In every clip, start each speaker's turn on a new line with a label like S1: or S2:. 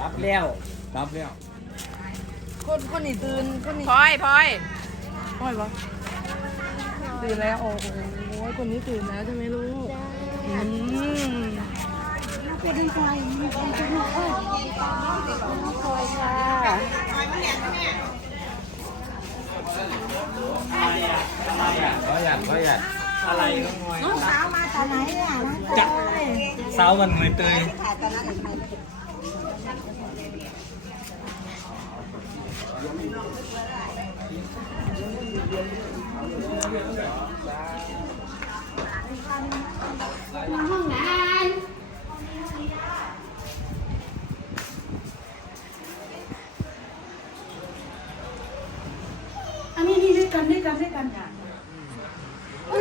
S1: รับแล้วรับแล้ว
S2: คนคนนี่ตื่นคนนี่พอยพอยพอยปะตื่นแล้วโอ้โหคนนี้ตื่นแล้วใช่ไหมลูกอืม
S3: เป็นใครมีคนจะอะกาก
S1: ก็อยาอะไร
S3: น้องสาวมาจากไหนอ่ะน้องเตย
S4: สาวมันไม่เตย
S5: อันนี้ที่ด้กันด้วกันด้วกันอย่าง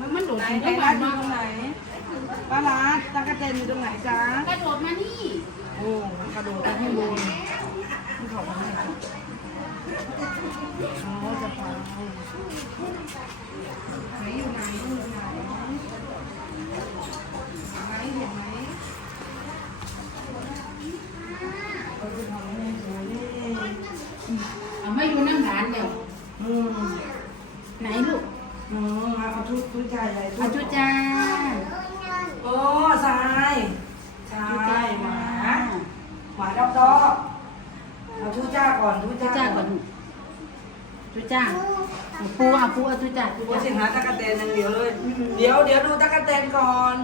S5: มันมันโดดไป
S6: ไหนตรงไหน
S5: ปลาลาตากระเจนอยู่ตรงไหนจ๊ะ
S6: กระโดดมานี่
S5: โอ้กระโดดไปขไางบนมันขอบมาไห้อ๋อจะไปไหนอยูนไหนอยู่ไหน
S6: ไม่อยู่นั่งร้านเดียวไหนลูก
S5: มาเอาชุดชุดใจอะไรุจ้าโอ้ทรายชรายหมาหมาดอกดอกเอาจุดจ้าก่อนจุด
S6: จ้าก่อนชุจ้าปูอ่ะปูอ่ะชุดจ้าป
S5: ูสิงหาตะกั่วเตนน่งเดียวเลยเดี๋ยวเดี๋ยวดูตะกั่วเตนก่อน